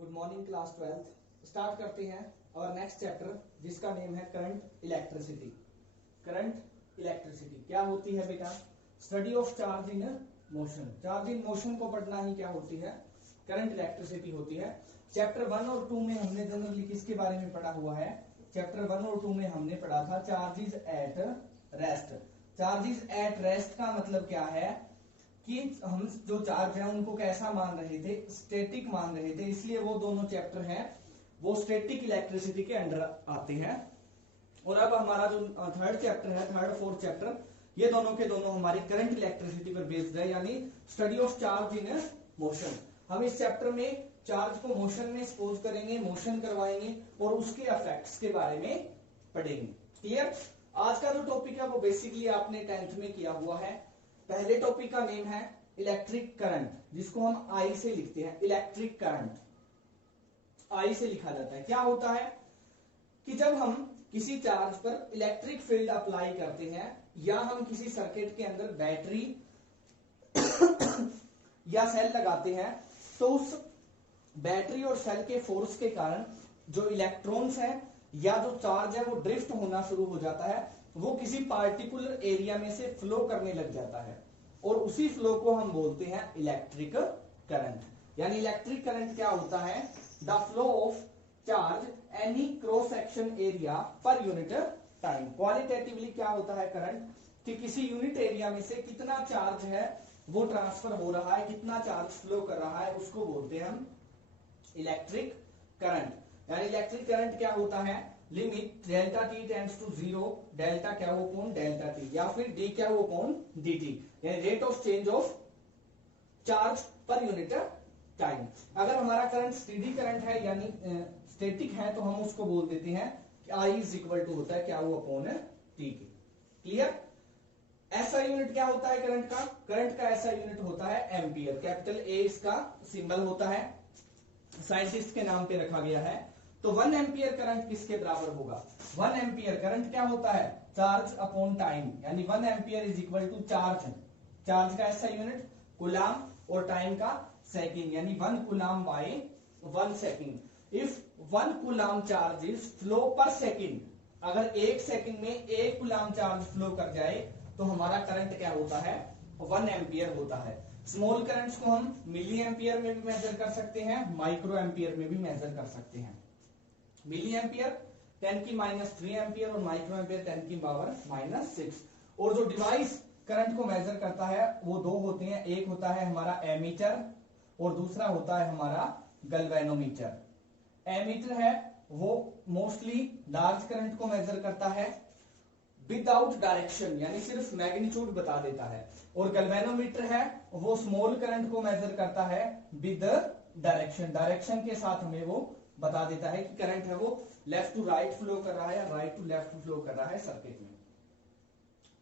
Good morning class 12th। Start करते हैं और नेक्स्ट चैप्टर जिसका नेम है करंट इलेक्ट्रिसिटी। करंट इलेक्ट्रिसिटी क्या होती है बेटा? Study of charge in motion. Charge in motion को पढ़ना ही क्या होती है? करंट इलेक्ट्रिसिटी होती है। चैप्टर 1 और 2 में हमने जनरली किसके बारे में पढ़ा हुआ है? चैप्टर 1 और 2 में हमने पढ़ा था charges at rest. Charges at rest का मतलब क्या है कि हम जो चार्ज है उनको कैसा मान रहे थे? स्टैटिक मान रहे थे, इसलिए वो दोनों चैप्टर हैं वो स्टैटिक इलेक्ट्रिसिटी के अंडर आते हैं। और अब हमारा जो थर्ड चैप्टर है, थर्ड फोर्थ चैप्टर, ये दोनों के दोनों हमारी करंट इलेक्ट्रिसिटी पर बेस्ड है, यानी study of charge in motion. हम इस चैप्टर में चार्ज को मोशन में एक्सपोज करेंगे, मोशन करवाएंगे और उसके इफेक्ट्स के बारे में पढ़ेंगे। क्लियर? आज का जो टॉपिक है वो बेसिकली आपने 10th में किया हुआ है। पहले टॉपिक का नेम है इलेक्ट्रिक करंट, जिसको हम आई से लिखते हैं। इलेक्ट्रिक करंट आई से लिखा जाता है। क्या होता है कि जब हम किसी चार्ज पर इलेक्ट्रिक फील्ड अप्लाई करते हैं या हम किसी सर्किट के अंदर बैटरी या सेल लगाते हैं, तो उस बैटरी और सेल के फोर्स के कारण जो इलेक्ट्रॉन्स हैं या जो चार्ज है वो ड्रिफ्ट होना शुरू हो जाता है। वो किसी पार्टिकुलर एरिया में से फ्लो करने लग जाता है और उसी फ्लो को हम बोलते हैं इलेक्ट्रिक करंट। यानी इलेक्ट्रिक करंट क्या होता है? The flow of charge any cross section area per unit time. Qualitatively क्या होता है करंट? कि किसी यूनिट एरिया में से कितना चार्ज है वो ट्रांसफर हो रहा है, कितना चार्ज फ्लो कर रहा है, उसको बोलते हैं हम इलेक्ट्रिक करंट। यानी इलेक्ट्रिक करंट क्या होता है? Limit delta T tends to 0, delta क्या हो अपॉन डेल्टा टी, या फिर डी क्या हो अपॉन डी टी, यानी rate of change of charge per unit time. अगर हमारा करंट स्टेडी करंट है यानी स्टैटिक है तो हम उसको बोल देते हैं कि आई इज इक्वल टू होता है क्या हो अपॉन टी के। क्लियर? ऐसा यूनिट क्या होता है करंट का? करंट का ऐसा यूनिट होता है एम्पियर। कैपिटल ए इसका सिंबल होता है, साइंटिस्ट के नाम पे रखा गया है। तो 1 एम्पियर करंट किसके बराबर होगा? 1 एम्पियर करंट क्या होता है? चार्ज अपॉन टाइम, यानी 1 ampere is equal to charge. Charge का ऐसा यूनिट कूलाम और टाइम का सेकंड, यानी 1 coulomb by 1 second. If 1 coulomb charge is flow per second, अगर 1 सेकंड में 1 कूलाम चार्ज फ्लो कर जाए तो हमारा करंट क्या होता है? 1 एम्पियर होता है। स्मॉल करंट्स को हम मिली एम्पियर में भी मेजर कर सकते हैं, माइक्रो एम्पियर में भी मेजर कर सकते हैं। मिली एम्पियर 10 की -3 एम्पियर और माइक्रो एम्पियर 10 की पावर -6। और जो डिवाइस करंट को मेजर करता है वो दो होते हैं, एक होता है हमारा एमीटर और दूसरा होता है हमारा गैल्वेनोमीटर। एमीटर है वो मोस्टली लार्ज करंट को मेजर करता है विदाउट डायरेक्शन, यानी सिर्फ मैग्नीट्यूड बता देता है। और गैल्वेनोमीटर है वो स्मॉल करंट को मेजर करता है विद डायरेक्शन। डायरेक्शन के साथ हमें वो बता देता है कि करंट है वो लेफ्ट टू राइट फ्लो कर रहा है या राइट टू लेफ्ट फ्लो कर रहा है सर्किट में।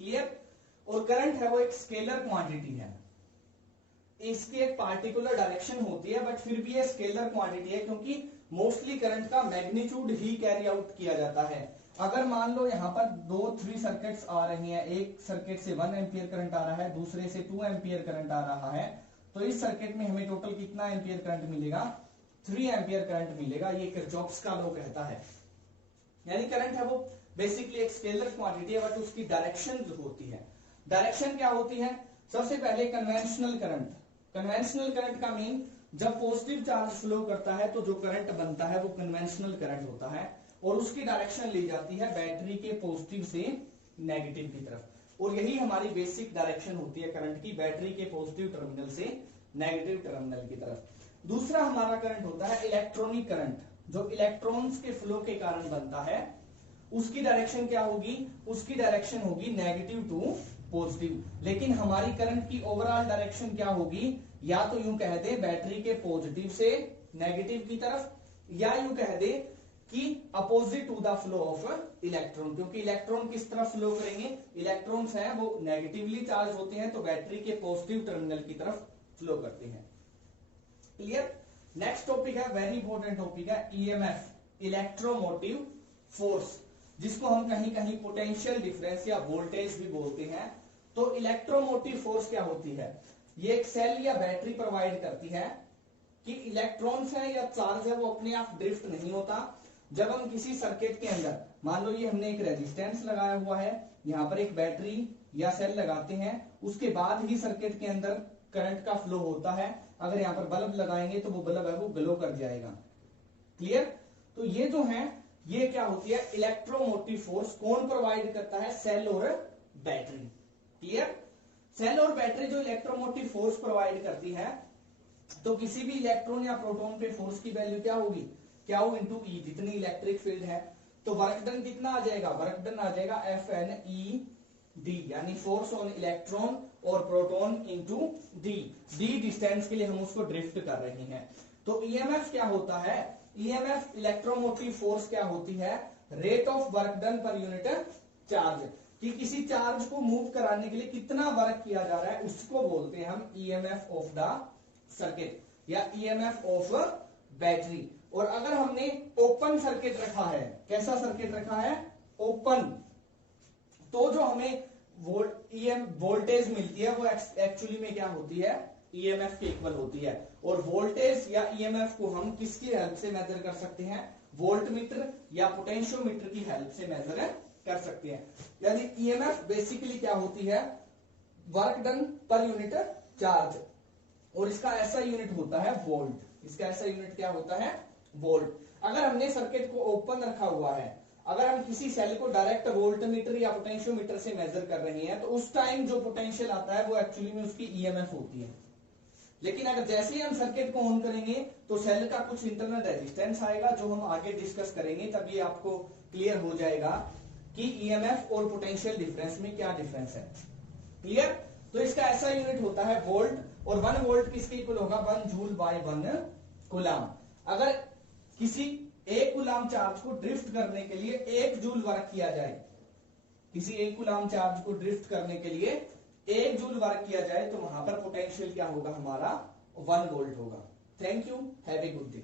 क्लियर? और करंट है वो एक स्केलर क्वांटिटी है, इसकी एक पार्टिकुलर डायरेक्शन होती है बट फिर भी ये स्केलर क्वांटिटी है, क्योंकि मोस्टली करंट का मैग्नीट्यूड ही कैरी आउट किया जाता है। अगर मान लो यहाँ पर 2-3 सर्किट्स आ रही हैं, एक सर्किट से 1 एम्पियर करंट आ रहा है, दूसरे से 2 एम्पियर करंट आ रहा है, तो इस सर्किट में हमें टोटल कितना एम्पियर करंट मिलेगा? 3 एम्पियर करंट मिलेगा। ये किरचॉफ्स का लॉ कहता है। यानी करंट है वो बेसिकली एक स्केलर क्वांटिटी है बट उसकी डायरेक्शन जो होती है, डायरेक्शन क्या होती है? सबसे पहले कन्वेंशनल करंट। कन्वेंशनल करंट का मीन जब पॉजिटिव चार्ज फ्लो करता है तो जो करंट बनता है वो कन्वेंशनल करंट होता है और उसकी डायरेक्शन ली जाती है बैटरी के पॉजिटिव से नेगेटिव की तरफ। और यही हमारी बेसिक डायरेक्शन होती है करंट की, बैटरी के पॉजिटिव टर्मिनल से नेगेटिव टर्मिनल की तरफ। दूसरा हमारा करंट होता है इलेक्ट्रॉनिक करंट, जो इलेक्ट्रॉन्स के फ्लो के कारण बनता है। उसकी डायरेक्शन क्या होगी? उसकी डायरेक्शन होगी नेगेटिव टू पॉजिटिव। लेकिन हमारी करंट की ओवरऑल डायरेक्शन क्या होगी? या तो यूं कह दे बैटरी के पॉजिटिव से नेगेटिव की तरफ, या यूं कह दे कि opposite to the flow of electron, क्योंकि इलेक्ट्रॉन किस तरफ फ्लो करेंगे? इलेक्ट्रॉन्स हैं वो नेगेटिवली चार्ज होते हैं तो बैटरी के पॉजिटिव टर्मिनल की तरफ फ्लो करते हैं। क्लियर? नेक्स्ट टॉपिक है वेरी इंपॉर्टेंट टॉपिक है ईएमएफ, इलेक्ट्रोमोटिव फोर्स, जिसको हम कहीं कहीं पोटेंशियल डिफरेंस या वोल्टेज भी बोलते हैं। तो इलेक्ट्रोमोटिव फोर्स क्या होती है? ये एक सेल या बैटरी प्रोवाइड करती है कि इलेक्ट्रॉन्स है या चार्ज है वो अपने आप ड्रिफ्ट नहीं होता। जब हम किसी सर्किट के अंदर, मान लो ये हमने एक रेजिस्टेंस लगाया हुआ है, यहाँ पर एक बैटरी या सेल लगाते हैं, उसके बाद ही सर्किट के अंदर करंट का फ्लो होता है। अगर यहाँ पर बल्ब लगाएंगे तो वो बल्ब है वो ग्लो कर जाएगा। क्लियर? तो ये जो है ये क्या होती है, इलेक्ट्रोमोटिव फोर्स कौन प्रोवाइड करता है, सेल और बैटरी। क्लियर? सेल और बैटरी जो इलेक्ट्रोमोटिव फोर्स प्रोवाइड करती है, तो किसी भी इलेक्ट्रॉन या प्रोटॉन पे फोर्स की वैल्यू क्या होगी, क्या हो इंटू ई, जितनी इलेक्ट्रिक फील्ड है। तो वर्क डन कितना आ जाएगा, वर्क डन आ जाएगा FNED, यानी फोर्स ऑन इलेक्ट्रॉन और proton into D. D distance के लिए हम उसको ड्रिफ्ट कर रहे हैं। तो ईएमएफ क्या होता है, ईएमएफ इलेक्ट्रोमोटिव फोर्स क्या होती है, rate of work done per unit charge, कि किसी चार्ज को मूव कराने के लिए कितना वर्क किया जा रहा है, उसको बोलते हैं हम ईएमएफ ऑफ द सर्किट या ईएमएफ ऑफ बैटरी। और अगर हमने ओपन सर्किट रखा है, कैसा सर्किट रखा है, ओपन, तो जो हमें वोल्टेज मिलती है वो एक्चुअली में क्या होती है, ईएमएफ के इक्वल होती है। और वोल्टेज या ईएमएफ को हम किसकी हेल्प से मेजर कर सकते हैं, वोल्टमीटर या पोटेंशियोमीटर की हेल्प से मेजर कर सकते हैं। यानी ईएमएफ बेसिकली क्या होती है, work done per unit charge, और इसका ऐसा यूनिट होता है वोल्ट। इसका ऐसा यूनिट क्या होता है, वोल्ट। अगर हमने सर्किट को ओपन रखा हुआ है, अगर हम किसी सेल को डायरेक्ट वोल्टमीटर या पोटेंशियोमीटर से मेजर कर रहे हैं, तो उस टाइम जो पोटेंशियल आता है वो एक्चुअली में उसकी ईएमएफ होती है। लेकिन अगर जैसे ही हम सर्किट को ऑन करेंगे तो सेल का कुछ इंटरनल रेजिस्टेंस आएगा, जो हम आगे डिस्कस करेंगे, तब ये आपको क्लियर हो जाएगा कि ईएमएफ और पोटेंशियल डिफरेंस में क्या डिफरेंस है। क्लियर? तो इसका ऐसा यूनिट होता है वोल्ट, और 1 वोल्ट किसके इक्वल होगा, 1 जूल बाय 1 कूलम। अगर किसी 1 कूलम चार्ज को ड्रिफ्ट करने के लिए 1 जूल वर्क किया जाए, किसी 1 कूलम चार्ज को ड्रिफ्ट करने के लिए 1 जूल वर्क किया जाए, तो वहां पर पोटेंशियल क्या होगा हमारा, 1 वोल्ट होगा। Thank you, have a good day.